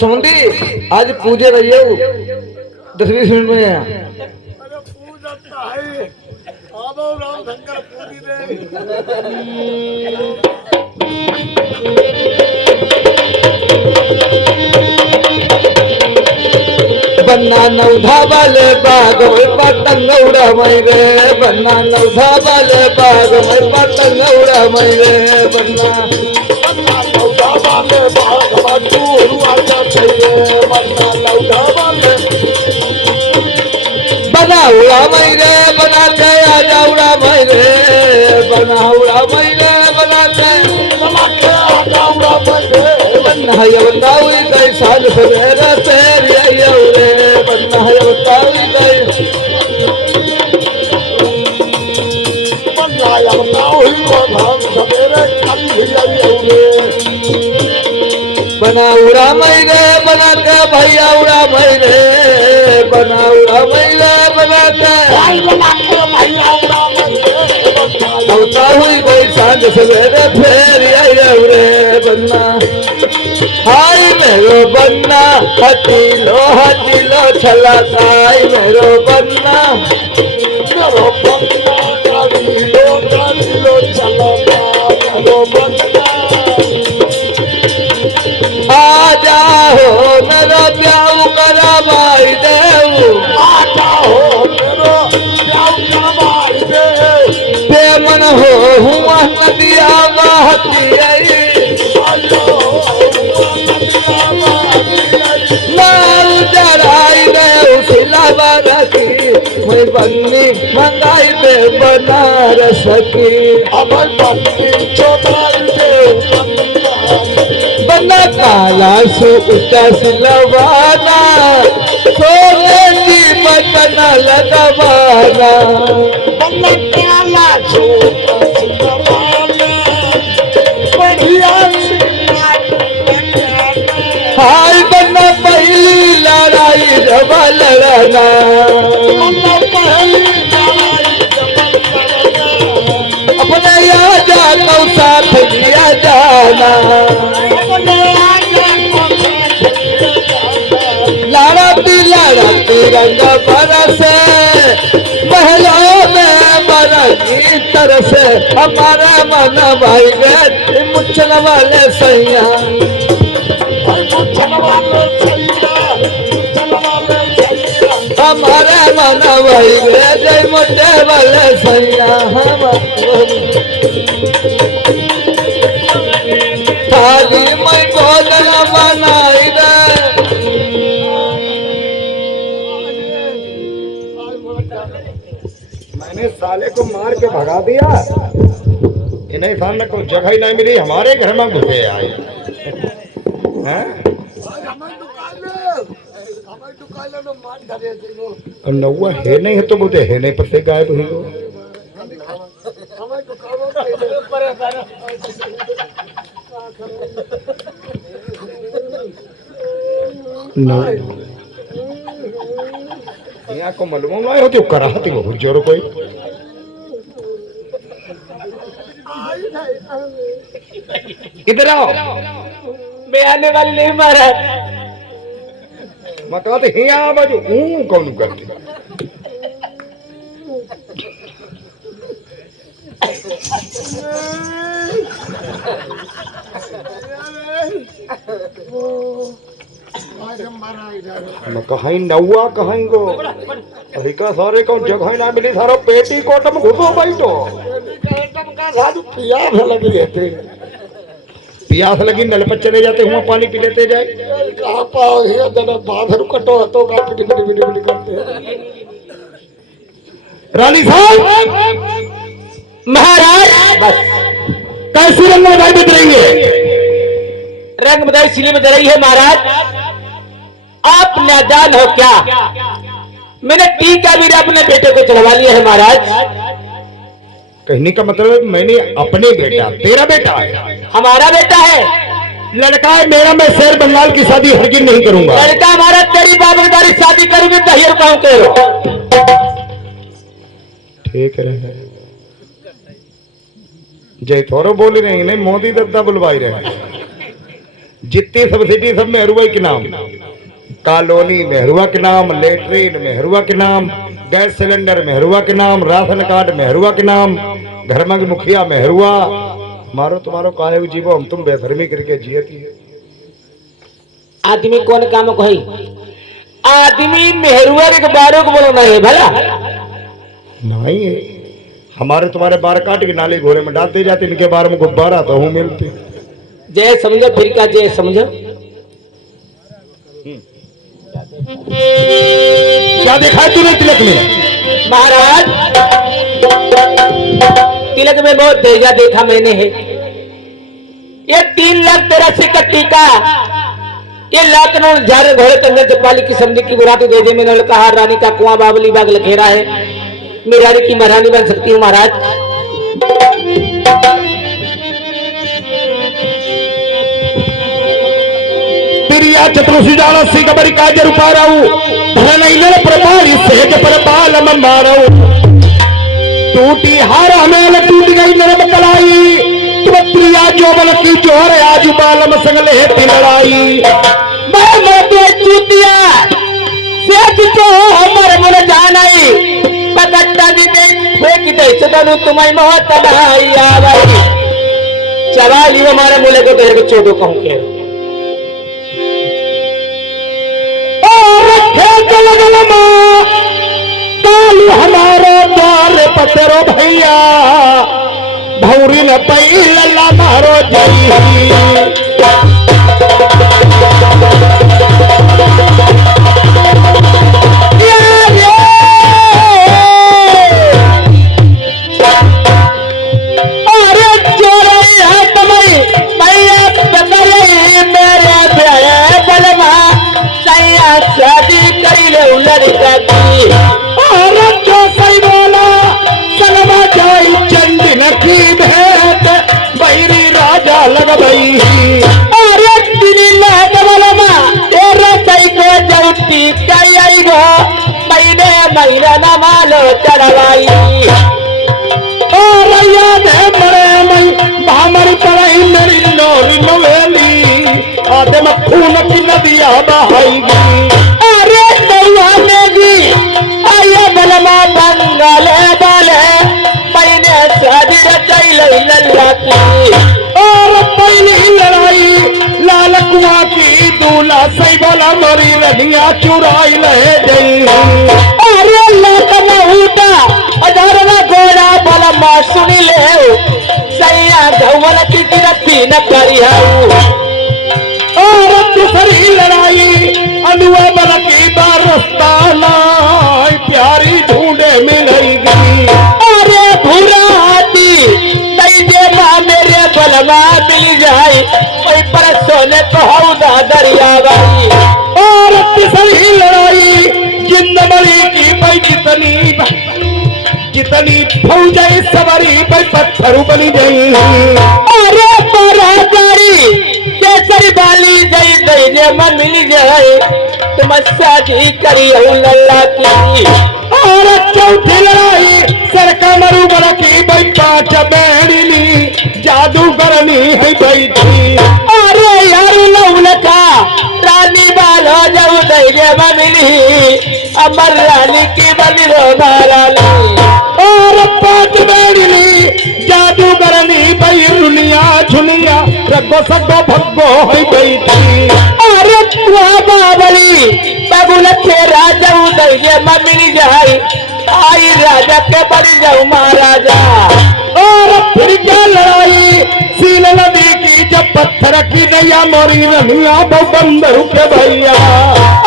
सुमंदी आज पूजे रही हो 10-20 मिनट में बन्ना नौधा वाले बाग में पतंग उड़ा मई रे बन्ना नौधा वाले बाग में पतंग उड़ा मई रे बन्ना नौधा वाले बाग में तू आजा चाहिए बन्ना नौधा वाले बना उड़ा मई रे बना के आजा उड़ा मई रे बना उड़ा मई रे बना के आजा उड़ा मई रे बन्ना ये बताओ इधर साल सवेरे तेरी आयो रे बन्ना ये बताओ इधर बन्ना ये बताओ इधर सवेरे कभी आयो रे बना उड़ा मई रे बना के भैया उड़ा मई रे बना उड़ा मई रे बना के भैया उड़ा मई रे होता हुई कोई सांझ सवेरे फिर आयो रे बन्ना हाय मेरो बन्ना हटीलो छला खाई मेरो बन्ना हटीलो छला मेरो बन्ना आजा हो मेरो प्याऊ करा भाई देव आजा हो मेरो प्याऊ करा भाई देव बेमन हो हुआ नदिया बहती आई मैं बन्नी मंगाई दे बनारस की अब बन्नी चौधारी दे बन्ना काला सो उच्चा सिलवाना सोने की बटन लगवाना बन्ना काला सो बढ़िया हाय बन्ना पहली लड़ाई जब लड़ना अपने आजा को साथ लिया जाना लड़ती रंग बरसे महलों में बरगी तरसे हमारा मन भाई गए मुच्छल वाले सैया हमारे मन भाई गए जय मोटे वाले सैया थाली में भोजन बनाई दे मैंने साले को मार के भगा दिया इन्हें सामने कोई जगह ही नहीं मिली हमारे घर में घुसे आए हैं नौआ है नहीं है तो बोलते है नहीं पत्ते गायब हुई हो यहाँ को मालूम है होती कराती हो जोर कोई इधर आओ मैं आने वाली नहीं मारा मैं कहते हैं यहाँ बाजू कौन करती मैं कहीं नौआ कहीं को का सारे को जगह ना मिली सारा पेटी कोटम घुसो भाई तो प्यास लगी नल पर चले जाते हुआ पानी पी लेते जाए रानी साहब महाराज बस कैसी रंग में बिक रही है? रंग बधाई इसलिए बज रही है महाराज, आप नादान हो क्या? मैंने टीका भी अपने बेटे को चढ़वा लिया है महाराज। कहने का मतलब मैंने अपने बेटा, तेरा बेटा है? हमारा बेटा है। लड़का है मेरा, मैं शेर बंगाल की शादी हरगिज नहीं करूंगा। लड़का हमारा, तेरी बाबरदारी शादी करूंगी तो हियर कहूं के ठीक है। जय थोरो बोल रहे नहीं, मोदी दद्दा बुलवाई रहे। जितनी सब्सिडी सब मेहरुआ के नाम, कॉलोनी मेहरुआ के नाम, लेटरिन मेहरुआ के नाम, गैस सिलेंडर मेहरुआ के नाम, राशन कार्ड मेहरुआ के नाम, धर्म की मुखिया मेहरुआ। मारो तुम्हारो काहे जीवो, हम तुम बेफरमी करके जियती है। आदमी कौन काम को है? आदमी मेहरुआ के बारों को बोलना है भला नहीं है। हमारे तुम्हारे बार काट के नाले घोड़े में डालते जाते, इनके बारे में गुब्बारा तो हूँ मिलते। जय समझो फिर का जय समझो। क्या देखा है तूने तिलक में? महाराज तिलक में बहुत तेजा देखा मैंने है। ये 3,83,000 का टीका, ये लाखनऊ झारे घोड़े कंगन चपाली की समझी की बुराती दे दे। मैंने कहा रानी का कुआं बाबली बाग लखेरा है, मैं रानी की महारानी बन सकती हूँ महाराज। तिरिया चतुर्षि जाना सी कबरी काजर उपाराऊ, धन इलर प्रभारी सेज पर बाल माराऊ। टूटी हार हमें टूट गई नरम कलाई, तुम प्रिया जोबन की जोहर आज बालम संगले है लड़ाई। मैं तो चूतिया सेज तो हमर मन जानाई, पकट्टा दी दे फेंक दे सदनु तुम्हें मोहत नहीं आवाई। चवाली हमारे मुले को तेरे को चोदो कहूं के तालू हमारो द्वार पतरो भैया, भौरी न पई लल्ला मारो जई। शादी करी ले लड़का की और जो सही बोला सलमा जाई चंदन की भेंट, बैरी राजा लग गई। अरे दिली लगवलमा तेरा सही को जौती कई आई गो, महीने महीना न मालो चढ़वाई। और याद है मरे मई भामरी पड़ाई मेरी नोरी नवेली, आदे में खून की नदियां बहाएगी। अरे नौवानेगी आये बलमा बंगाले बाले, मैंने शादी रचाई लल्ला की। और पहली लड़ाई लाल कुआं की दूल्हा सही बोला मोरी रनिया चुराई ले गई। अरे लखन उठा अधरना घोड़ा बलमा सुनी ले, सैया धवल की गिरफ्ती न करी है। और दूसरी लड़ाई अनुआ बल की बरस्ता लाई, प्यारी ढूंढे मिलेगी। अरे भूरा हाथी तई जे मां मेरे बलमा मिल जाए, कोई पर सोने को हौदा दरिया बाई। और तीसरी लड़ाई जिंदमरी की भाई जितनी फौजाई सवारी भाई पत्थर बनी गई। अरे बरादरी केसरी बाली जई दई जे मन मिल जाए, तुम शादी करी लल्ला की। और चौथी लड़ाई सरका मरु बड़ा की भाई 5 बेड़नी जादूगरनी है बैठी। अरे यार लौलका रानी बालो जाऊ दई जे मन मिली, अमर रानी की बली रो महारानी। और 5 बेड़नी जादूगरनी भाई रुनिया झुनिया रगो सगो भगो है बैठी। अरे बाबली बबुल के राजा उदय जे मिल जाए, आई राजा के बड़ी जाऊ महाराजा। और फिर क्या लड़ाई सील नदी की जब पत्थर की नैया मोरी रनिया बंदर के भैया।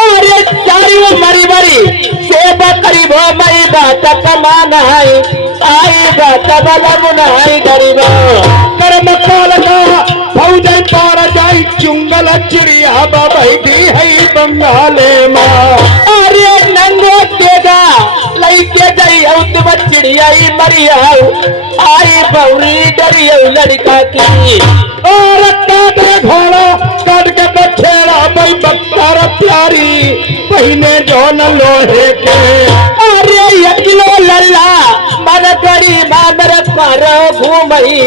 अरे चारियों मरी मरी सेवा करीब मई बात कमाना है, आई बात बलम नहीं गरीब। कर्म मंगल चिड़िया बैठी है बंगाले माँ। अरे नंगो तेगा लइके जाइयो तुम चिड़िया मरिया आई बौरी डरियो लड़का की। और काट के घोड़ा काट के बछेड़ा भाई बख्तर प्यारी पहिने जो न लोहे के। अरे यकिलो लल्ला मन गड़ी मामर पर घूमई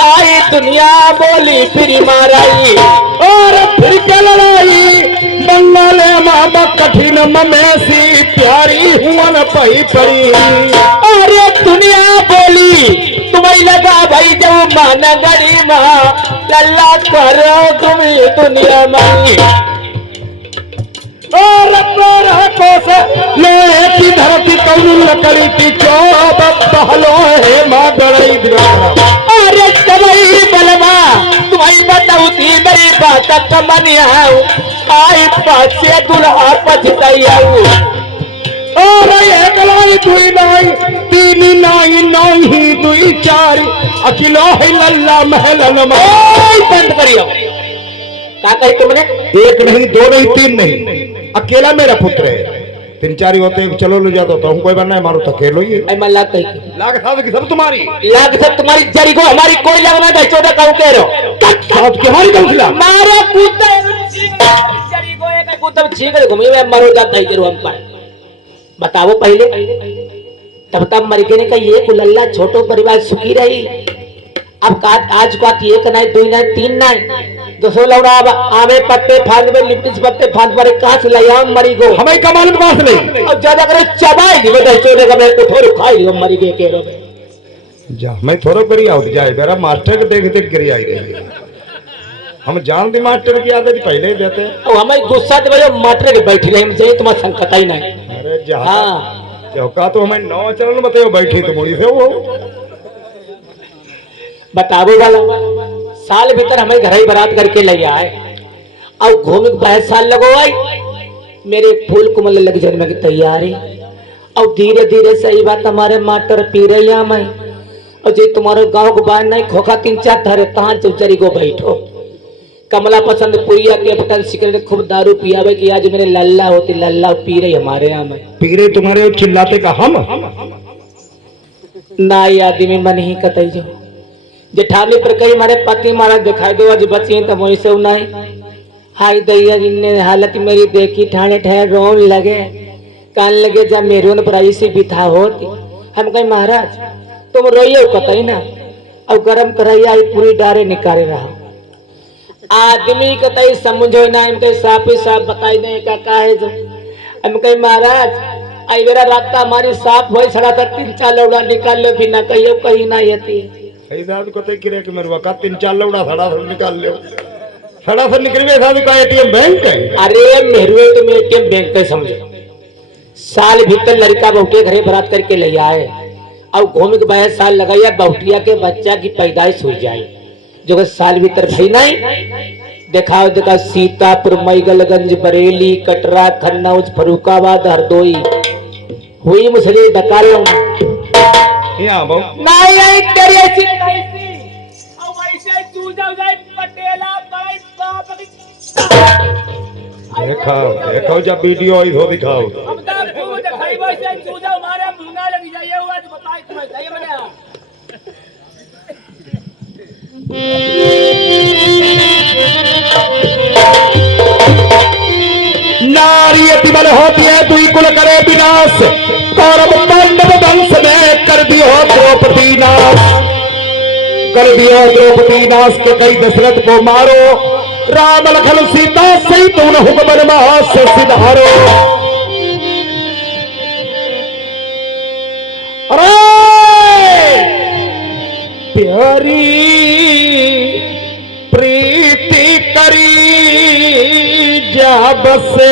आई दुनिया बोली फिर माराई। और फिर के लड़ाई बंगाले माँ कठिन ममेसी प्यारी हुआ पही पड़ी। अरे दुनिया बोली तुम्हें लगा भाई जब मन गड़ी माँ लल्ला करो तुम्हें दुनिया माई। और कोस लोहे की धरती कौन लकड़ी की चौब पहलो है माँ गड़ई दिवारा। अरे सबई बलवा तुम्हें बताऊ थी मेरी बात कमनिया आई पाछे दुल्हा पछताई। और एक लाई दुई लाई तीन नाई नौही दुई चार अकिलो है लल्ला महलन माँ। बंद करियो क्या कही तुमने? एक नहीं दो नहीं तीन नहीं अकेला मेरा पुत्र है। तीन चार होते चलो ले जाता हूँ कोई बनना है मारो तो अकेलो ही है। मैं लाग कही लाग साथ की सब तुम्हारी लाग सब तुम्हारी जरी को हमारी कोई लगना नहीं। 14 कहूँ कह रहे साथ की हमारी कौन खिला मारे कूदता जरी को एक कूदता छींक के घूमी मैं मरो जाता ही करूँ हम पर। बताओ पहले तब तब मर गए का ये कुलल्ला छोटो परिवार सुखी रही। अब आज का एक नहीं दो नहीं तीन नहीं दोसो लौड़ा आवे पत्ते फांद में लिपटिस पत्ते फांद पर कहां से लाया मरी गो हमें कमाल में पास नहीं। अब ज्यादा करे चबाई दी बता चोरे का मैं तो थोड़ी खाई ली मरी गए के रो में जा मैं थोड़ा करी आउट जाए मेरा मास्टर के देख देख गिरी आई रही है। हम जानते मास्टर की आदत पहले ही देते हैं। अब हमें गुस्सा दे जो मास्टर के बैठी रही हमसे तुम्हारा संकट ही नहीं। अरे जा हां चौका तो हमें 9 चरण बताओ बैठी तो मुड़ी से वो बताबो वाला साल भीतर हमें घर ही बारात करके ले आए अब घूम के 22 साल लगो आई मेरे फूल कुमल लग जन्म की तैयारी। अब धीरे धीरे सही बात हमारे मास्टर पी रही है मैं और जे तुम्हारे गांव को बाहर नहीं खोखा 3-4 धरे तहां चौचरी को बैठो कमला पसंद पुरिया के पटल सिगरेट खूब दारू पियावे कि आज मेरे लल्ला होती लल्ला पी रही हमारे यहाँ में पी रहे तुम्हारे चिल्लाते का हम ना ये आदमी मन ही कतई जो जेठानी पर कई मारे पति मारा दिखाई दो आज बची तो वही से नहीं। हाय दैया जिनने हालत मेरी देखी ठाणे ठहर रोन लगे कान लगे जब मेरून पर ऐसी बिथा होती हम कहीं महाराज तुम रोइयो कतई ना अब गरम करैया पूरी डारे निकाले रहा आदमी कतई समझो ना इनके साफ ही साफ बताई नहीं का है जो हम कहीं महाराज आई मेरा रास्ता हमारी साफ हो सड़ा था 3-4 लौड़ा निकाल लो भी ना कहियो कहीं ना येती ऐसा को तो किरे कि मेरे वका 3-4 लौड़ा सड़ा से निकाल लो सड़ा से निकलवे साहब का एटीएम बैंक है। अरे मेहरुए तुम एटीएम बैंक पे समझो साल भीतर लड़का बहुटिया घरे बरात करके ले आए अब घूम के 22 साल लगाया बहुटिया के बच्चा की पैदाइश हुई जाए जो साल भीतर भाई नहीं दिखाओ देखा सीतापुर मैगलगंज बरेली कटरा खन्नौज फरुखाबाद हरदोई हुई मुझे डका लो यहाँ बहु नहीं तेरी ऐसी देखो जब वीडियो आई हो दिखाओ नारी अति बल होती है दुई कुल करे विनाश कौरव पांडव वंश में कर दियो द्रौपदी नाश कर दियो द्रौपदी नाश के कई दशरथ को मारो राम लखन सीता सहित उन हुक्म वनवास से सिधारो। अरे प्यारी प्रीति करी जा बसे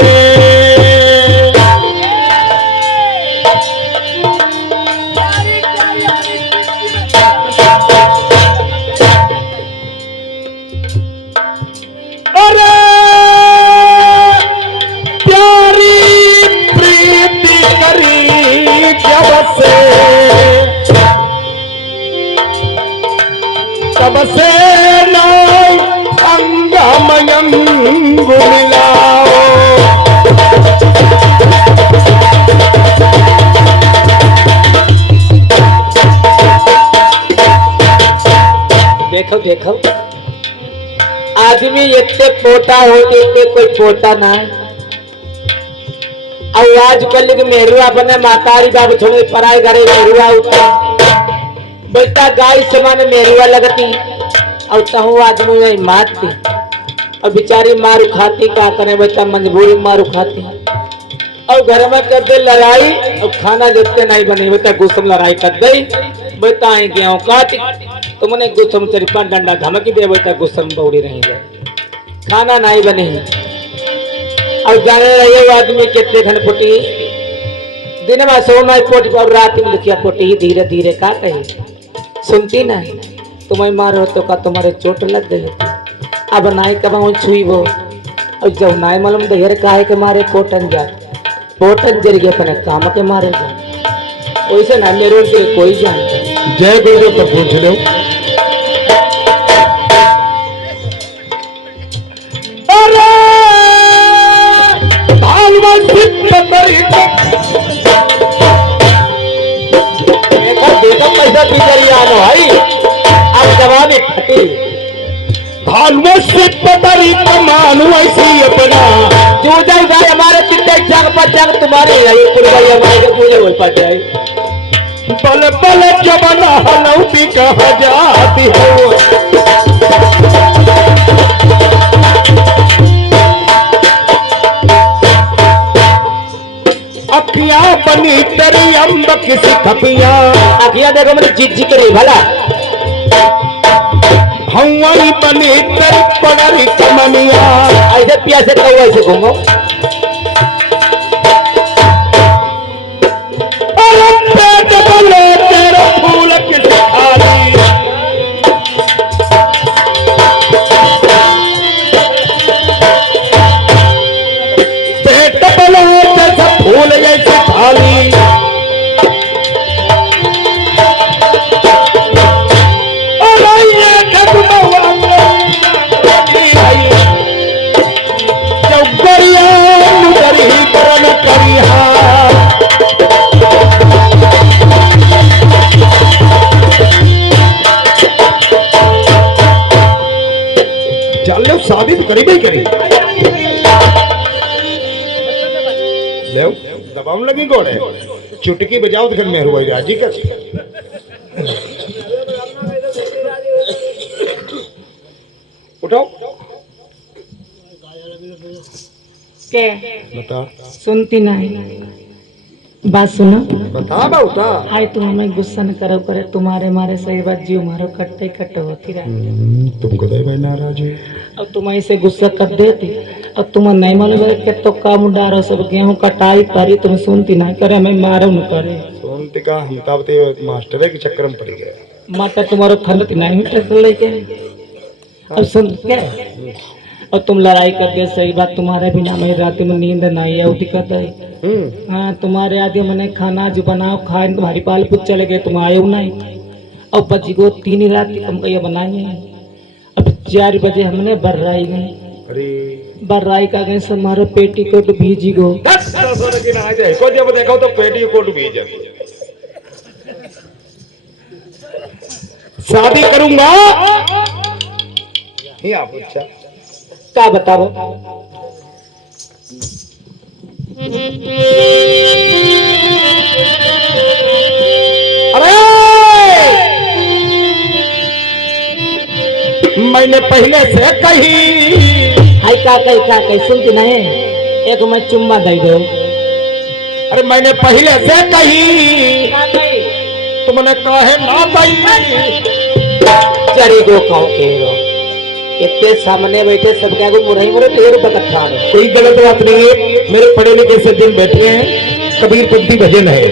अरे प्यारी प्रीति करी जब से तब से नाई अंग राम अंगु मिलाओ। देखो देखो आदमी इतने पोटा होते इतने कोई पोटा ना और आजकल के मेरुआ बने मातारी बाबू छोड़े पराए घरे मेरुआ उठा बेटा गाय समान मेरुआ लगती और तहु आदमी में मारती और बेचारी मारू खाती का करे बेटा मजबूरी मारू खाती और घर में कर दे लड़ाई और खाना जितने नहीं बने बेटा गुस्सम लड़ाई कर दे बेटा आई गेहूं काट तुमने गुस्सम चरिपा डंडा धमकी दे बेटा गुस्सम बौड़ी रही गए खाना नहीं बने और जाने रहे आदमी कितने घन फुटी दिन में सो में पोटी और रात में लिखिया पोटी धीरे धीरे का कही सुनती ना तुम्हें मारो तो का तुम्हारे चोट लग गई अब नाई कब छुई वो और जब नाई मालूम देर काहे के मारे पोटन जर गए अपने काम के मारे जा वैसे ना मेरे के कोई जान जय गुरुदेव तो पूछ लो। पैसा पिजरिया भाई अब जवानी फटी से पतरी कमानु ऐसी अपना जो जाए भाई हमारे चिट्टे जग पर जग तुम्हारे पूरे हमारे पूजे हो पाते हैं बल बल जबना हलौती कहा जाती हो। अखियां बनी तेरी अम्ब किसी खपिया अखियां देखो मैंने जिद करे भला हवाई बनी तेरी पड़री कमनिया ऐसे पिया से कहो ऐसे घूमो तेरा फूल किसी खाली पेट बलो जैसा फूल जैसे खाली शादी तो करी भाई करी ले दबाव लगी कौन है चुटकी बजाओ तो फिर मेहरू भाई राजी का उठाओ के बता सुनती नहीं बात सुनो बता बाउता हाय तुम हमें गुस्सा न करो करे तुम्हारे मारे सही बात जीव मारो कट्टे कट्टे होती रहे तुमको दे भाई नाराज है और तुम ऐसे गुस्सा कर देती और तुम नहीं मालूम है कि तो काम डारो सब गेहूं कटाई करी तुम सुनती नहीं करे मैं मारो न करे सुनती का हम ताबते मास्टर के चक्कर में पड़ गया माता तुम्हारो खंडत नहीं टक लेके अब सुन के और तुम लड़ाई कर दे सही बात तुम्हारे बिना मेरी रात में नींद नहीं है दिक्कत है हाँ तुम्हारे आदि मैंने खाना जो बनाओ खाए तुम्हारी पाल पुत चले गए तुम आए नहीं और बची को 3 रात की तुम ये बनाई है अब 4 बजे हमने बर्राई गई अरे बर्राई का गए हमारे पेटी कोट भीजी गो को जब देखो तो पेटी कोट भीज शादी करूंगा ही आप अच्छा क्या बताओ अरे मैंने पहले से कही हाय का कही सुनती नहीं एक मैं चुम्मा दे दो अरे मैंने पहले से कही तुमने कहे ना दई चरी गो खाओ के रो इतने सामने बैठे सब क्या को मुरही मुरे 1.5 रुपए कट्ठा है कोई गलत बात नहीं है मेरे पढ़े लिखे से दिन बैठे हैं कबीरपंथी भजन है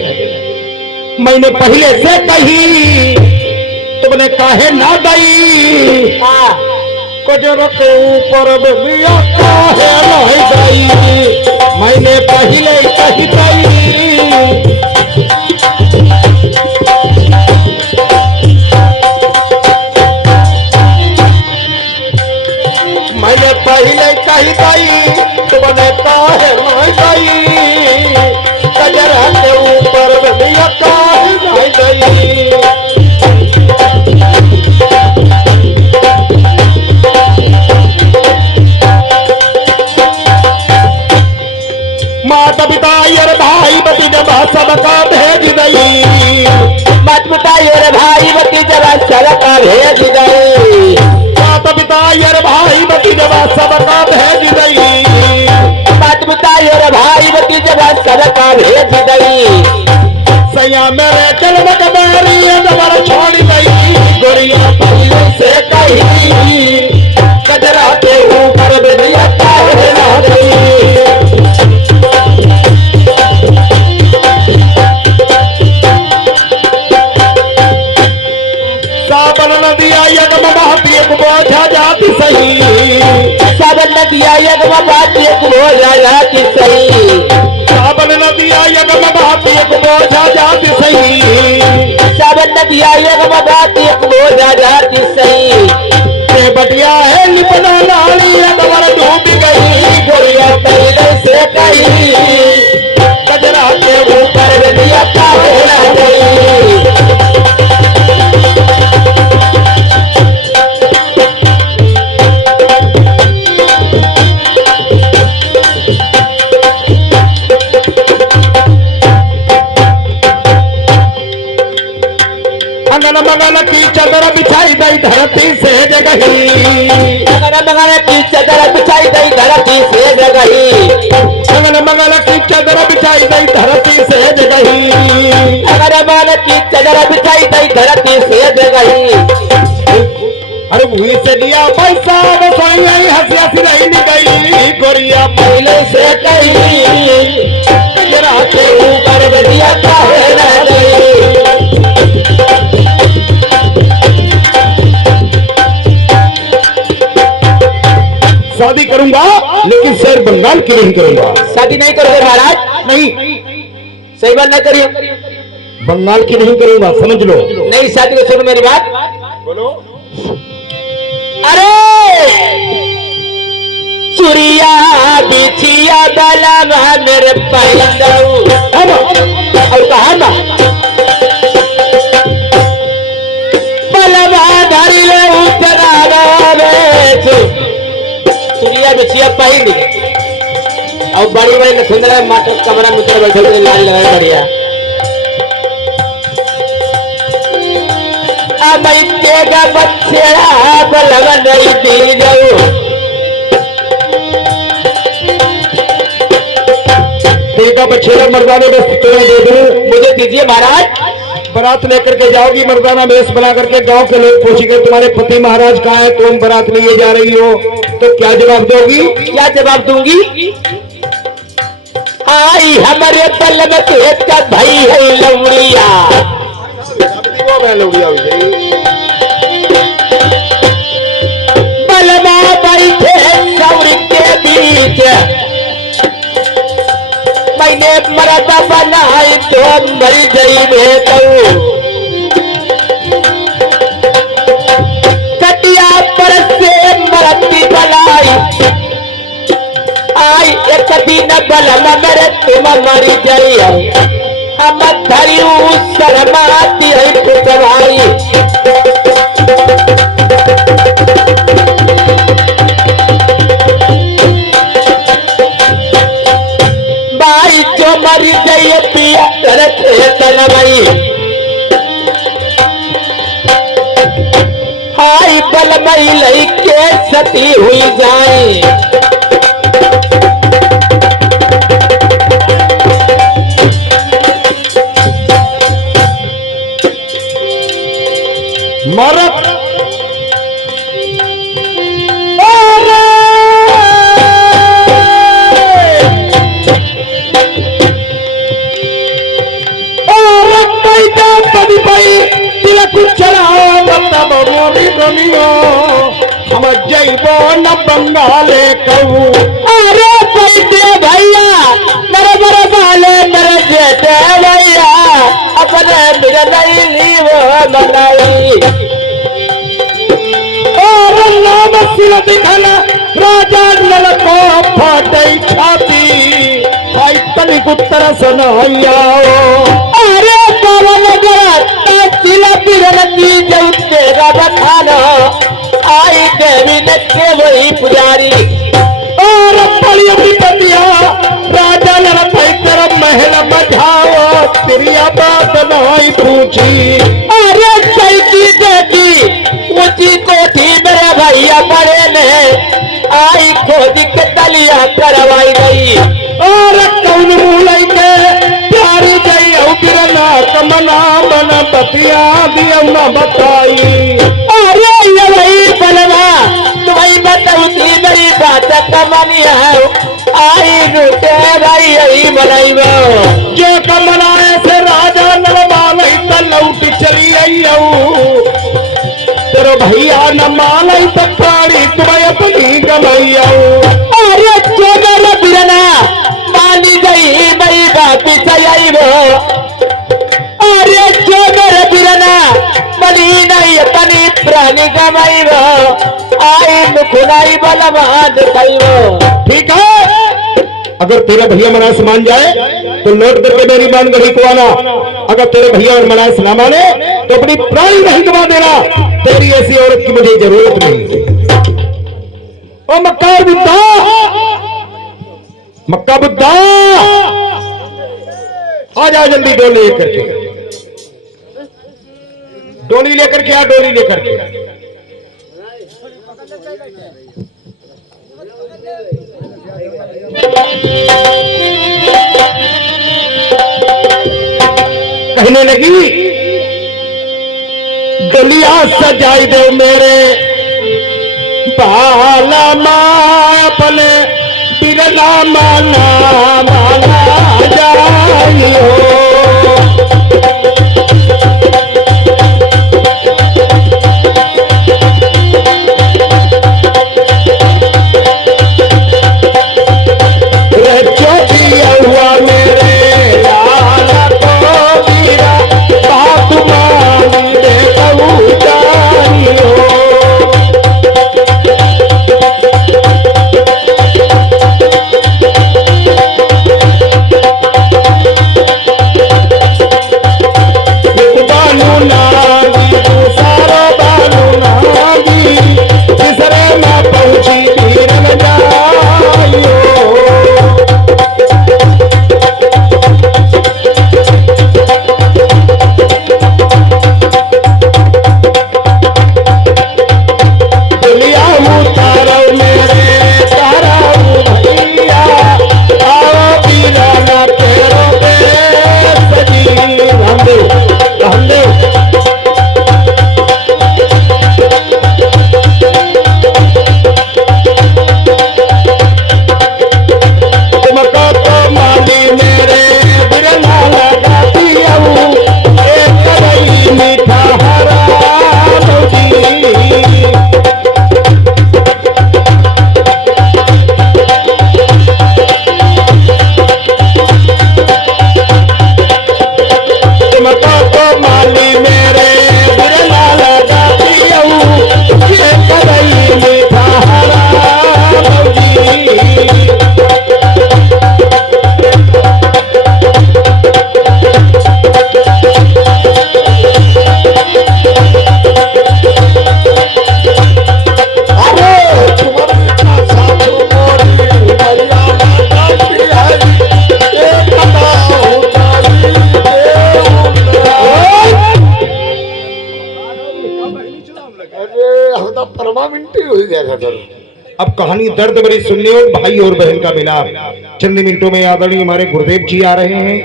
मैंने पहले से कही तुमने काहे ना दई कजर के ऊपर बिया काहे नहीं दई मैंने पहले कही दई मैंने सबका भेज गई। माता पिता यार भाई भतीजा सबका भेज गई। माता पिता और भाई भतीजा सबका भेज गई। सैया मेरे जन्म कबारी दबर छोड़ गई। गोरिया पहले से कही कजरा के ऊपर बिजलिया तारे गई। साबन नदिया यज्ञ बहाती एक बोझा जाती सही। साबन नदिया यज्ञ बहाती एक बोझा जाती सही। साबन नदिया यज्ञ बहाती एक बोझा जाती सही। साबन नदिया यज्ञ बहाती एक बोझा जाती सही। ते बटिया है निपना लाली दबर डूब गई। गोरिया पहले से कही कजरा के ऊपर बिजलिया तारे गई। अंगन मंगल की चादर बिछाई गई धरती से जगही। अंगन मंगल की चादर बिछाई गई धरती से जगही। अंगन मंगल की चादर बिछाई गई धरती से जगही। अंगन मंगल की चादर बिछाई गई धरती से जगही। अरे भूई से लिया पैसा रसोई हंसी हंसी नहीं गई। गोरिया पहले से कही कजरा के ऊपर बिजलिया तारे गई। शादी करूंगा लेकिन शेर बंगाल की नहीं करूंगा। शादी नहीं करोगे महाराज? नहीं, सही बात नहीं करिए। बंगाल की नहीं करूंगा, समझ लो। नहीं शादी को सुनो मेरी बात। बोलो। अरे चुरिया बिछिया बलवा मेरे पैदऊ और कहा ना बलवा धरी ले उतरा चुरिया बिछिया पहली और बड़ी बड़ी सुंदर माता कमरा में बैठे लाल लगा बढ़िया। का बच्चा बलवा नहीं दी जाऊ। का बछेरा मर्दाने में तुम्हें दे दूं, मुझे दीजिए महाराज। बारात लेकर के जाओगी मर्दाना वेश बना करके। गांव के लोग पूछेंगे तुम्हारे पति महाराज कहाँ है, तुम बारात लिए जा रही हो, तो क्या जवाब दोगी? क्या जवाब दूंगी? आई हमारे बल में खेत का भाई है लौड़िया। बलवा बैठे सौर के बीच मैंने मरद बनाई तो मर गई कटिया पर से मरती बनाई। आई एक दिन बलम मेरे तुम मर जाई। हम धरी शर्माती है पुतवाई। भाई जो मर जाइए पिया तनवाई। हाई बलमई लई के सती हुई जाए। मरद हम जैबो न बंगाले कहू। अरे बैठे भैया मेरे बड़े बाले मेरे जेठे भैया अपने मेरे नहीं ली वो मनाई। और नाम सिर दिखना राजा नल को फाटे छाती। भाई तनिक उत्तर सुनाइया। अरे पवन सिला बिरती जब तेरा बखाना आई देवी नचे वही पुजारी। और पलियों पतिया राजा लड़ाई कर महल बजाओ। तेरिया बात नहीं पूछी। अरे सही की देखी भौजी के तलिया करवाई गई और कौन मूलई के प्यारी गई औ बिरना कमना बन बतिया दियो न बताई। अरे ये वही बलवा तुम्हारी बताऊती बड़ी बात कमनिया आई लुटे भाई यही बनाई वो जे कमनाए से राजा नरमान त लौट चली आई तेरो भैया न मालई त प्राणी तुम्हें अपनी गमई अरे चोगर बिरना मानी गई बड़ी बात चाहिए वो अरे चोगर बिरना बनी नहीं अपनी प्राणी गमई वो आई मुखुनाई बलवान कई वो। ठीक है, अगर तेरा भैया मनास मान जाए तो लौट करके मेरी मान गढ़ी को आना, अगर तेरे भैया और मनास ना माने तो अपनी प्राण नहीं गवा देना। तेरी ऐसी औरत की मुझे जरूरत नहीं। ओ मक्का बुद्धा, मक्का बुद्धा आ जा जल्दी डोली लेकर के, डोली लेकर के आ, डोली लेकर के। कहने लगी डलिया सजाई दे मेरे बाला माँ अपने बिरला माना माना जाई हो। अब कहानी दर्द भरी सुननी हो, भाई और बहन का मिलाप। चंद मिनटों में आदरणीय हमारे गुरुदेव जी आ रहे हैं,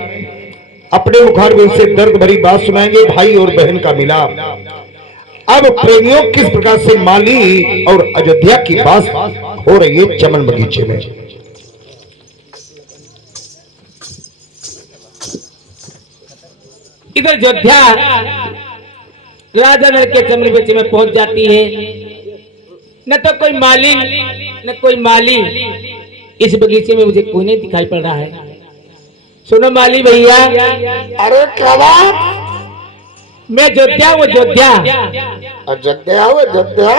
अपने मुखार में उनसे दर्द भरी बात सुनाएंगे, भाई और बहन का मिलाप। अब प्रेमियों किस प्रकार से माली और अयोध्या की बात हो रही है चमन बगीचे में। इधर अयोध्या राजा नल के चमन बगीचे में पहुंच जाती है। न तो कोई माली न कोई माली, इस बगीचे में मुझे कोई नहीं दिखाई पड़ रहा है। सुनो माली भैया। अरे क्या बात? मैं अयोध्या हूँ, अयोध्या। अयोध्या हो अयोध्या?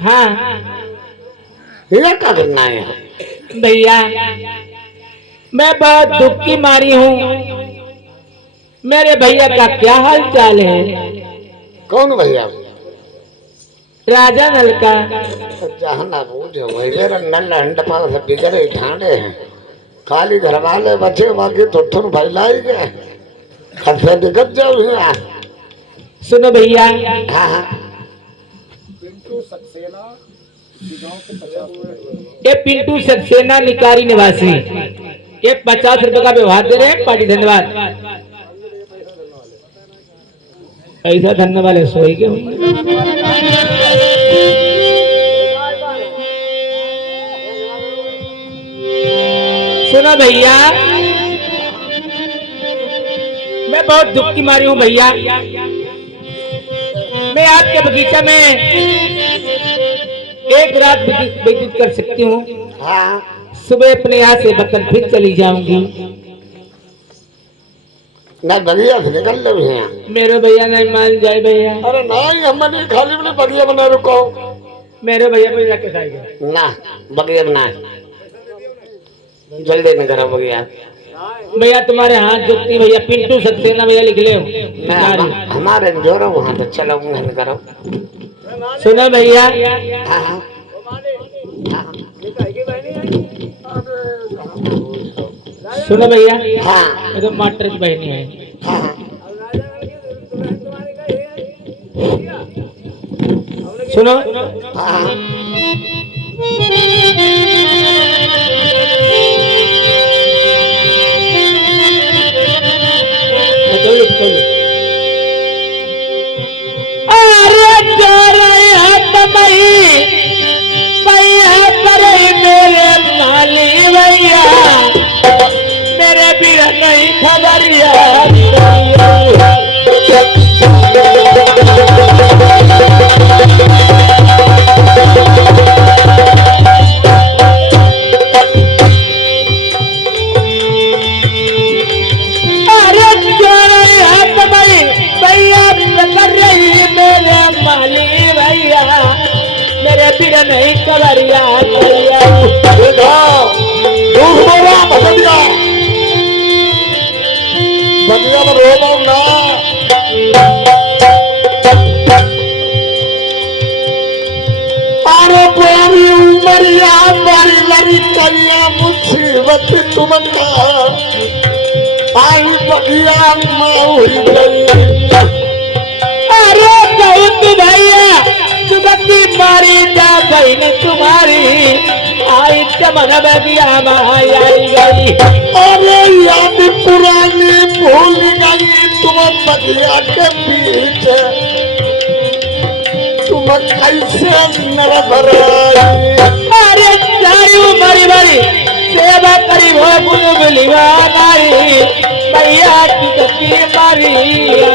हाँ ये क्या करना है भैया? मैं बहुत दुख की मारी हूँ। मेरे भैया का क्या हाल चाल है? कौन भैया? राजा नल का। जहाँ ना पूछो भाई, मेरा नल हंडपा से बिगड़े ठाणे हैं। खाली घर वाले बचे, बाकी तो तुम फैलाई गए। खसे दिक्कत जाओ यहाँ। सुनो भैया। हाँ हाँ। ये पिंटू सक्सेना निकारी निवासी, ये 50 रुपए का व्यवहार दे रहे हैं पार्टी। धन्यवाद। ऐसा धन्यवाद वाले सोई के सुनो भैया, मैं बहुत दुख की मारी हूँ भैया। मैं आपके बगीचा में एक रात व्यतीत कर सकती हूँ, हाँ सुबह अपने यहाँ से वतन फिर चली जाऊंगी। नहीं बगिया से निकल लो यहाँ। मेरे भैया नहीं मान जाए भैया। अरे नहीं हम नहीं खाली में बगिया बना रुको। मेरे भैया को जाके खाएगा ना बगिया बना जल्दी निकल बगिया। भैया तुम्हारे हाथ जोड़ती भैया। पिंटू सक्सेना भैया लिख ले हमारे जोरो वहाँ तो चलो करो। सुनो भैया, हाँ हाँ सुनो भैया, हाँ ये तो मास्टर की बहनी है। हाँ सुनो, हाँ अरे जा रहे हैं भैया करे मेरे माली भैया, मेरे भी नहीं खबरिया। नहीं कवरिया बगिया में रो ना। अरे प्यारी उमरिया बारी लड़ी करिया मुसीबत तुमका आई बगिया माउरी गई। अरे बहुत भैया सुबकी मारी जा बहन तुम्हारी आई चमन बगिया आई गई। अरे याद पुरानी भूल गई तुम बगिया के पीछे तुम कैसे नरभर। अरे सारी उमरी बड़ी सेवा करी हो बुलबुलिया नारी भैया की मारी आई।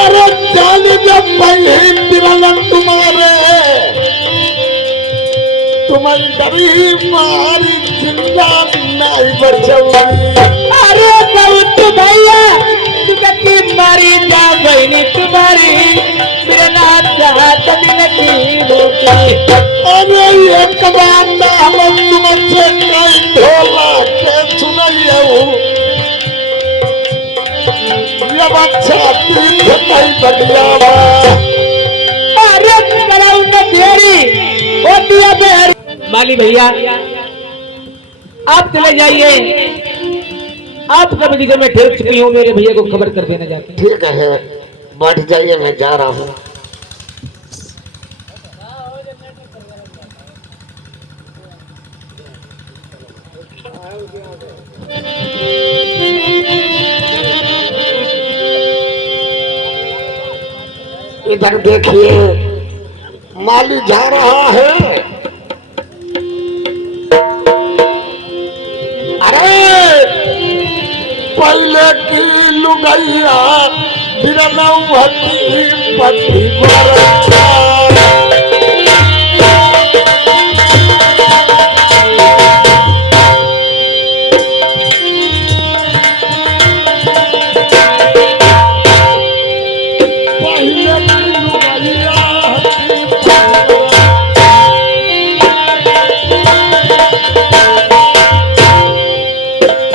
अरे जान जब बहन बिरलन तुम्हारे तुम्हारी डरी मारी जिंदा नहीं बचौगी। अरे बहुत भैया तुझकी मारी जा बहनी तुम्हारी बिना चाहत नहीं रोकी। अरे एक बात हम तुमसे कई ढोला के सुनाइए ये बच्चा तीर्थ नहीं बगिया। अरे कराऊ न देरी होती है बेर। माली भैया आप चले जाइए, आपका बगीचे में ठहर चुकी हूँ, मेरे भैया को खबर कर देना जाती। ठीक है बैठ जाइए मैं जा रहा हूँ। इधर देखिए माली जा रहा है। अरे पहले की लुगैया बिरनौहती पति बरसा।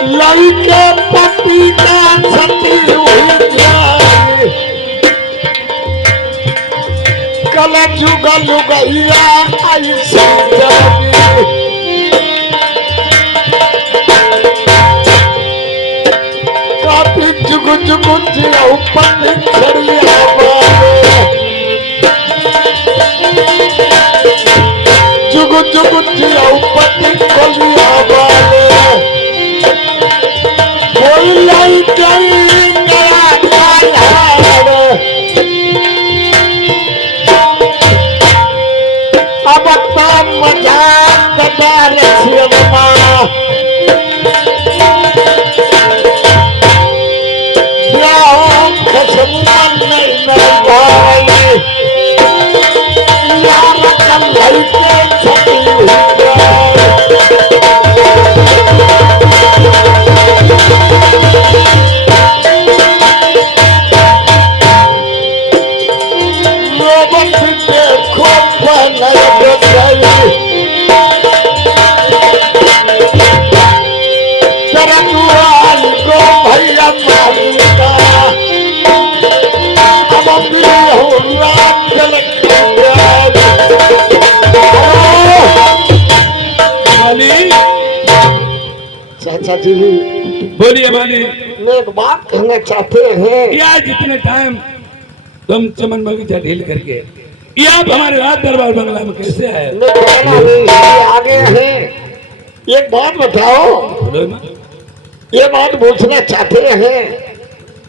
लड़के पति का सती हुई जाए कल जुगा लुगैया ऐसी जाए। काफी जुग जुग जिया पति छड़िया मत देखो बनल गई तरनुआल को भैया मालिका अब भी हो रात माली चाचा जी बोलिए माली। मैं एक बात कहना चाहते हैं या जितने टाइम तुम चमन बगीचा ढील करके ये आप हमारे राज दरबार बंगला में कैसे आए? मैं कहना नहीं है, आगे हैं एक बात बताओ बोलो ना। ये बात पूछना चाहते हैं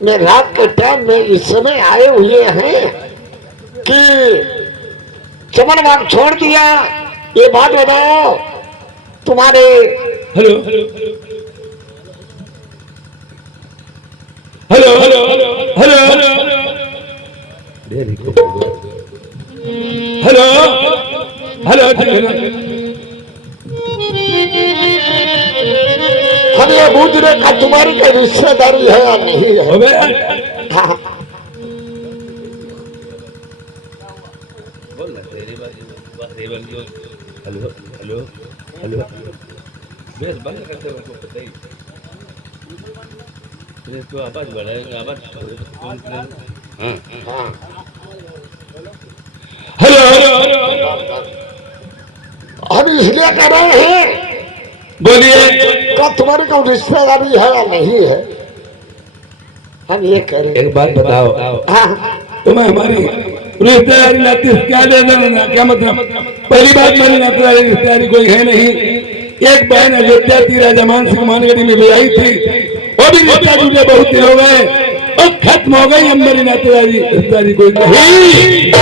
मैं रात के टाइम में इस समय आए हुए हैं कि चमन बाग छोड़ दिया ये बात बताओ तुम्हारे hello hello hello hello hello hello हमें बूझने का तुम्हारी कोई रिश्तेदारी है या नहीं है अबे हाँ, बोल ना तेरी बात हेलो हेलो हेलो बेस बंद करते हो पता ही तो आवाज बढ़ाएंगे आवाज हाँ हाँ। हेलो हम इसलिए कर रहे हैं बोलिए। का तुम्हारी कोई रिश्तेदारी है या नहीं है हम ये करें एक बात बताओ हाँ तुम्हें हमारी रिश्तेदारी नाती से क्या लेना देना क्या मतलब? पहली बात मेरी नातेदारी रिश्तेदारी कोई है नहीं। एक बहन अयोध्या थी राजा मान सिंह मानगढ़ी में भी आई थी वो भी रिश्ता टूटे बहुत दिन हो गए और खत्म हो गई। अब मेरी नातेदारी रिश्तेदारी कोई नहीं।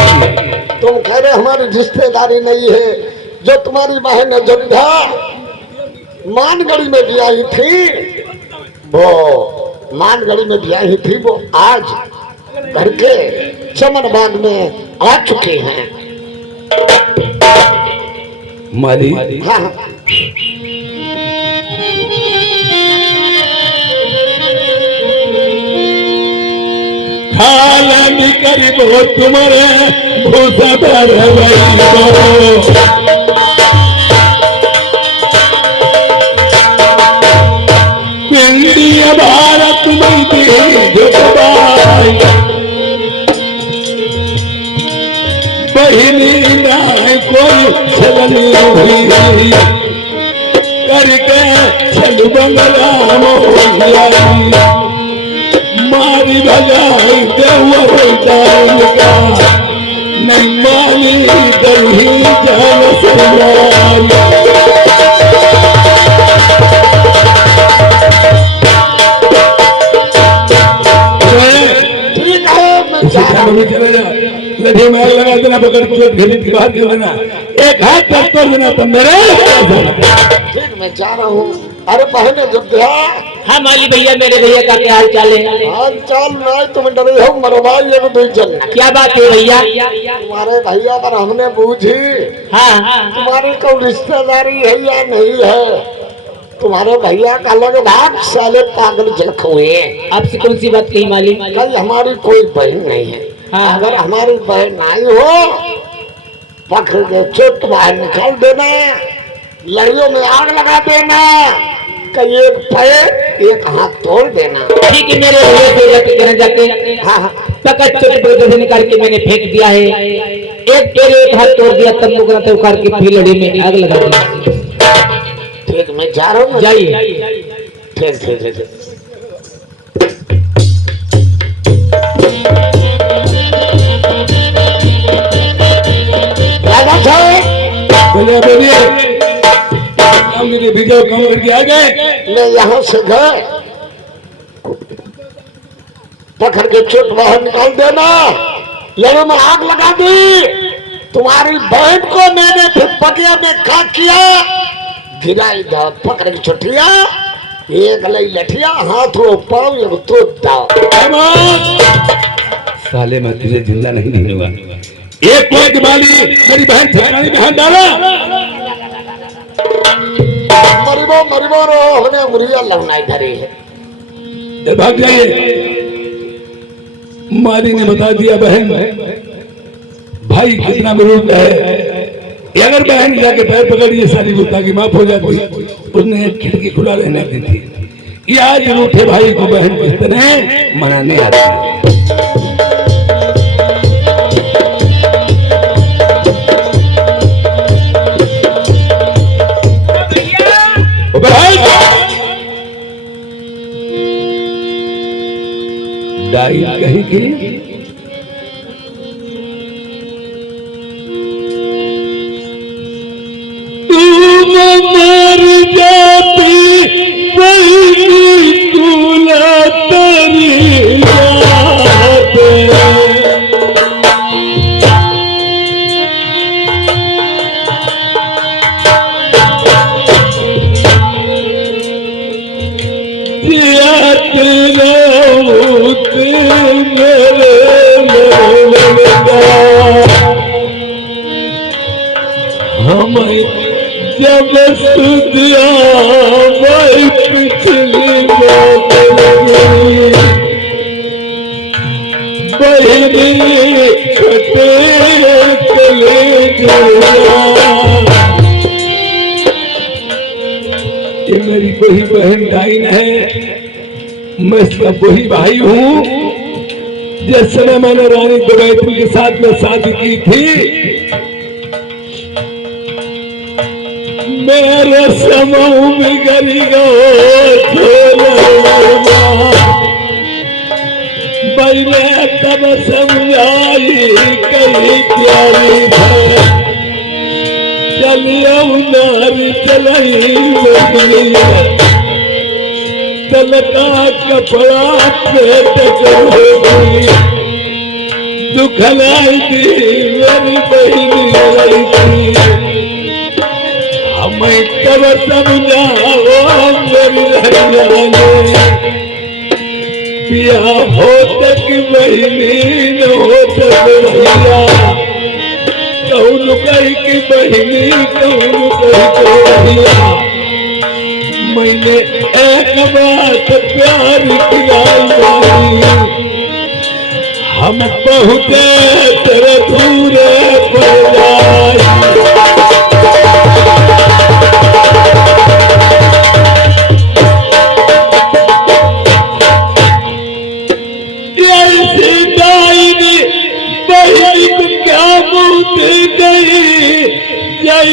तुम कह रहे हमारी रिश्तेदारी नहीं है जो तुम्हारी बहन अयोध्या मानगढ़ी में भी आई थी वो मानगढ़ी में भी आई थी वो आज घर के चमन बाग में आ चुके हैं माली हाँ खाला निकरी वो तुम्हारे भूसा पर पिंडिया भारत में बहिनी नाय कोई छलनी हुई करके छल बंगला मोहिया मारी भगाई देवता नहीं मानी दही जल सवारी ठीक है मैं जा रहा हूँ चला जा लठी मार लगा देना पकड़ के घेरी दीवार दे देना एक हाथ तक तोड़ देना तो मेरे ठीक मैं जा रहा हूँ अरे बहन अयोध्या हाँ माली भैया मेरे भैया का क्या हाल चाल है? हाल चाल नहीं तुम डरे हो मरवाई एक दो जन क्या बात है भैया? तुम्हारे भैया पर हमने बूझी हाँ तुम्हारी कोई रिश्तेदारी है या नहीं है तुम्हारे भैया का लगभग साले पागल जलख हुए हैं आपसे कौन सी बात कही माली? कल हमारी कोई बहन नहीं है हाँ। अगर हमारी बहन नहीं हो पकड़ के चोट बाहर निकाल देना लड़ियों में आग लगा देना कहीं एक पैर एक हाथ तोड़ देना ठीक है मेरे भैया से जाके कहना जाके हाँ हाँ पकड़ चोट बगल से निकाल के मैंने फेंक दिया है एक पैर एक हाथ तोड़ दिया तब मुकरा तो उखाड़ के फिर लड़ी में आग लगा दी। ठीक मैं जा रहा हूँ जाइए। ठीक ठीक ठीक ठीक। राजा साहब बोलिए बोलिए काम के लिए वीडियो काम करके आ गए। मैं यहाँ से गए पकड़ के चोट बाहर निकाल देना लड़े में आग लगा दी तुम्हारी बहन को मैंने फिर बगिया में खा किया गिराई दाव पकड़ के चोटिया एक लई लठिया हाथ रो पाँव एक तो दाव साले मैं तुझे जिंदा नहीं रहूंगा। एक कोई की बाली मेरी बहन ठिकाने में हाथ डाला मरिबो रो हमने मुरिया लवनाई धरी है जब भाग जाइए। माली ने बता दिया बहन भाई कितना विरोध है। अगर बहन जाके पैर पकड़िए सारी गुस्सा की माफ हो जाती, उसने खिड़की खुला रहने दी थी। ये आज रूठे भाई को बहन किस तरह मनाने आती है। डाई कही की मर जाती वही तुला तेरी याद। हमें जब सुधिया भाई पिछली बात लगी बहनी कटे कले ये मेरी कोई बहन डाइन है, मैं इसका वही भाई हूँ। जिस समय मैंने रानी दुबैती के साथ में शादी की थी, मेरे समूह बिगड़ी गो पहले तब समझाई कहीं प्यारी है चलिए उनारी चलाई तलका कपड़ा पेट होगी दुखलाई थी मेरी बहनी लड़ाई थी। हमें तब समझाओ मेरी रहने पिया हो तक बहनी न हो तक भैया कौन कही की बहनी कौन कही को भैया। मैंने एक बात प्यार खिलाई हम पहुँचे तेरे दूरे पर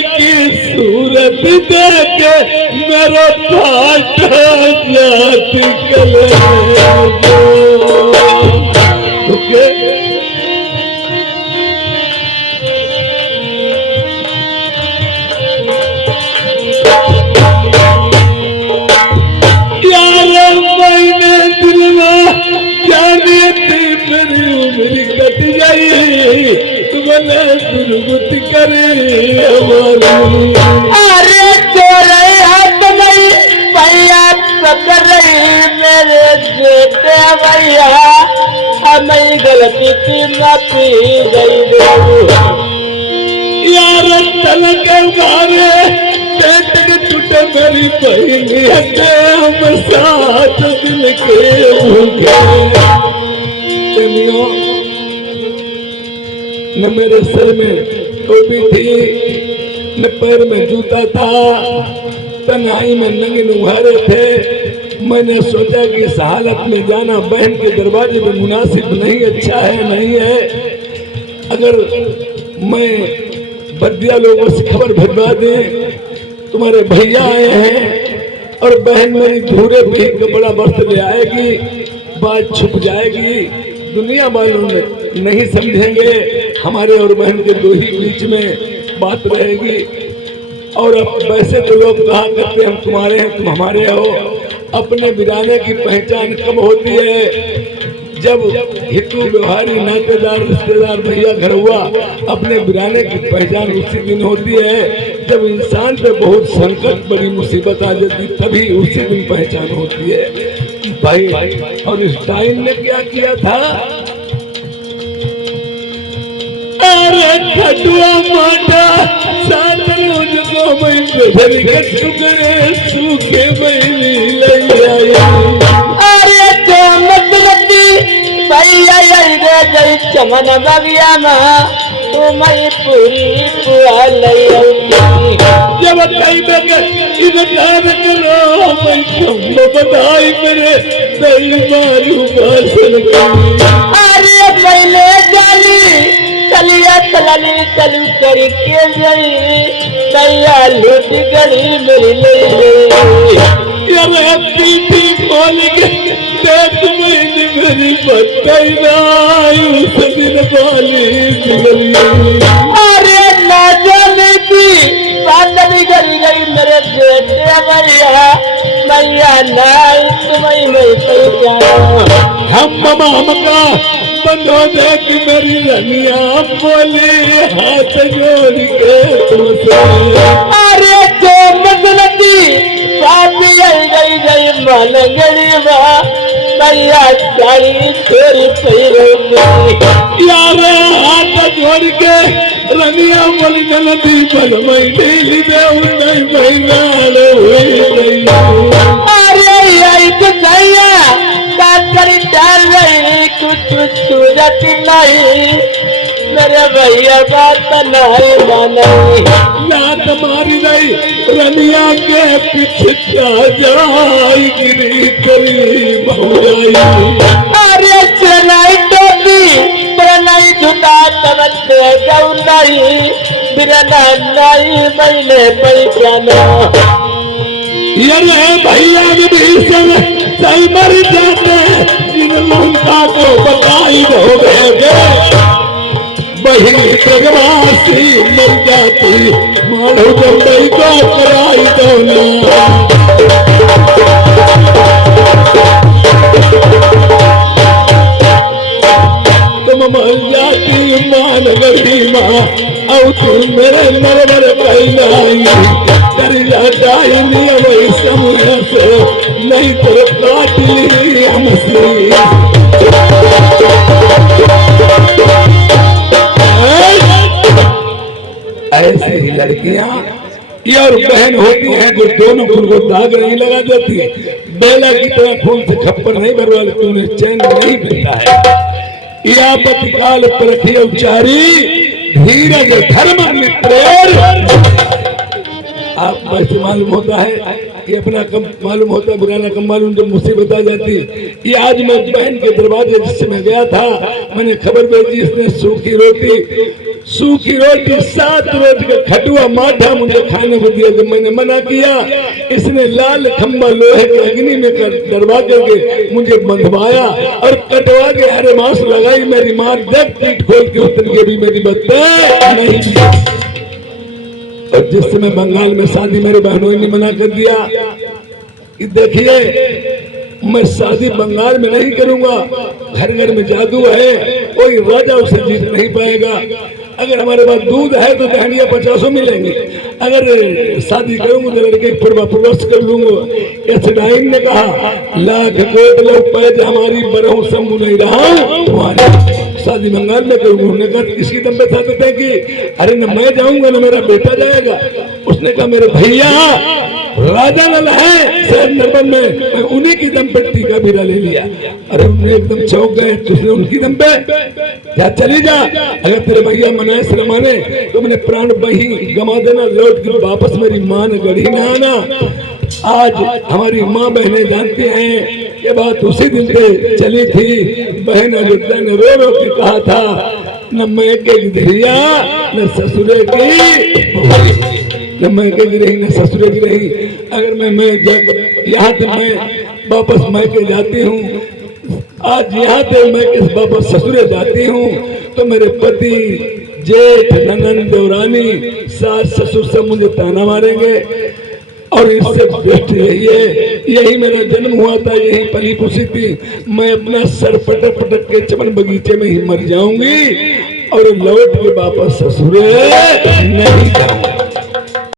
की सूरत देख मेरा फाटा जात कले यार मैंने दिल में जाने थी मेरी उम्र कट गई तुमने दुर्गुत करे अरे चोरे हाथ नहीं भैया पकड़ रही मेरे बेटे भैया हमें गलती की माफी गई यार तल के मारे पेट के टूटे मेरी बहनी हम साथ दिल के भूखे न मेरे सर में टोपी थी न पैर में जूता था तन्हाई में नंगे नुहारे थे। मैंने सोचा कि इस हालत में जाना बहन के दरवाजे में मुनासिब नहीं, अच्छा है नहीं है। अगर मैं बदिया लोगों से खबर भिजवा दें तुम्हारे भैया आए हैं और बहन मेरी धूरे पे कपड़ा बर्त ले आएगी, बात छुप जाएगी, दुनिया वालों में नहीं समझेंगे, हमारे और बहन के दो ही बीच में बात रहेगी। और अब वैसे तो लोग कहा करते हम तुम्हारे हैं तुम हमारे हो। अपने बिराने की पहचान कब होती है? जब हितू व्यवहारी नातेदार रिश्तेदार भैया घर हुआ। अपने बिराने की पहचान उसी दिन होती है जब इंसान पे बहुत संकट बड़ी मुसीबत आ जाती, तभी उसी दिन पहचान होती है भाई। और इस टाइम ने क्या किया था? अरे खटुआ माटा साथ मुझको मैं बदल के टुकड़े सूखे मैंने ले आई। अरे जो मतलब भैया यही रे जई चमन बगिया माँ तुम्हें पूरी पुआ लई जब कई बगे इनकार करो मैं तुम बधाई मेरे दिल मारू बासन अरे पहले चली चलिया चलनी चलू करके गई दैया लूट गई मेरी ले यार पीठी खोल के देख मैंने मेरी बताई ना उस दिन वाली निकली अरे ना जाने की बात बिगड़ गई मेरे बेटे भैया मैया नहीं तुम्हें नहीं पहचाना हम का बंधो देख मेरी रनिया बोली हाथ जोड़ के तुमसे अरे जो मदलती साथी गई गई मन गरीबा मैया साड़ी छोरी पैरों यार हाथ जोड़ के रनिया बोली नदी पर मैं ढीली दे नहीं महीना हुई अरे यही तो भैया बात करी डाल रही कुछ सूरत नहीं मेरे भैया बात नहीं मानी ना तुम्हारी नहीं रनिया के पीछे जाई गिरी करी बहुजाई अरे चनाई टोपी प्रणय जुटा तमते जाऊ नहीं बिरना नहीं मैंने पहचाना ये भैया विभीषण सही मर जाते जिन लंका को बताई हो गए बहिनी प्रगवासी मर जाती मानो जम्बई को कराई दो तुम मर जाती मान गई माँ और तुम मेरे नरवर कहलाई कर जाता वही समूह से नहीं तो काट ली हमसे ऐसे ही लड़कियां ये और बहन होती हैं जो दोनों फूल को दाग नहीं लगा देती बेला की तरह फूल से खप्पर नहीं भरवा लेती उन्हें चैन नहीं मिलता है या पतिकाल प्रति उच्चारी धीरज धर्म मित्र आप वैसे मालूम होता है कि अपना कम मालूम होता है बुराना कम मालूम जब मुसीबत आ जाती ये आज मैं बहन के दरवाजे जिससे मैं गया था मैंने खबर भेजी इसने सूखी रोटी 7 रोज का खटुआ माठा मुझे खाने को दिया जब मैंने मना किया इसने लाल खंबा लोहे के अग्नि में कर दरवाजे के मुझे बंधवाया और कटवा के हरे मांस लगाई मेरी माँ देख पीठ खोल के उतर के भी मेरी बत्ते नहीं और जिस समय बंगाल में शादी मेरे बहनों ने मना कर दिया कि देखिए मैं शादी बंगाल में नहीं करूंगा घर घर में जादू है कोई राजा उसे जीत नहीं पाएगा अगर हमारे पास दूध है तो दहनिया 50 मिलेंगे अगर शादी करूंगा तो लड़के पूर्वापुरस्थ कर दूंगा एसडाइन ने कहा लाख कोट लोग पैज हमारी बरहू शंभु नहीं रहा तुम्हारी शादी बंगाल में करूंगा उन्होंने कहा किसी दम पे था कहते कि अरे न मैं जाऊंगा न मेरा बेटा जाएगा उसने कहा मेरे भैया राजा नल है शहर नरबन में मैं उन्हीं की दम पे टीका बीरा ले लिया अरे उन्हें एकदम चौंक गए तुझे उनकी दम पे क्या चली जा अगर तेरे भैया मनाए से माने तो मैंने प्राण बही गमा देना लौट के वापस मेरी मां ने गढ़ी में आना आज हमारी माँ बहनें जानती हैं ये बात उसी दिन से चली थी बहन अयोध्या ने रो रो के कहा था न मैं के गिरिया न ससुरे की न मैं के गिरही न ससुरे की रही अगर मैं यहाँ से मैं वापस मैके जाती हूँ आज यहाँ से मैं वापस ससुरे जाती हूँ तो मेरे पति जेठ ननंद देवरानी सास ससुर सब मुझे ताना मारेंगे और इससे बेस्ट यही मेरा जन्म हुआ था यही पली पुसी थी मैं अपना सर पटक पटक के चमन बगीचे में ही मर जाऊंगी और लौट के वापस ससुरे नहीं जाऊंगा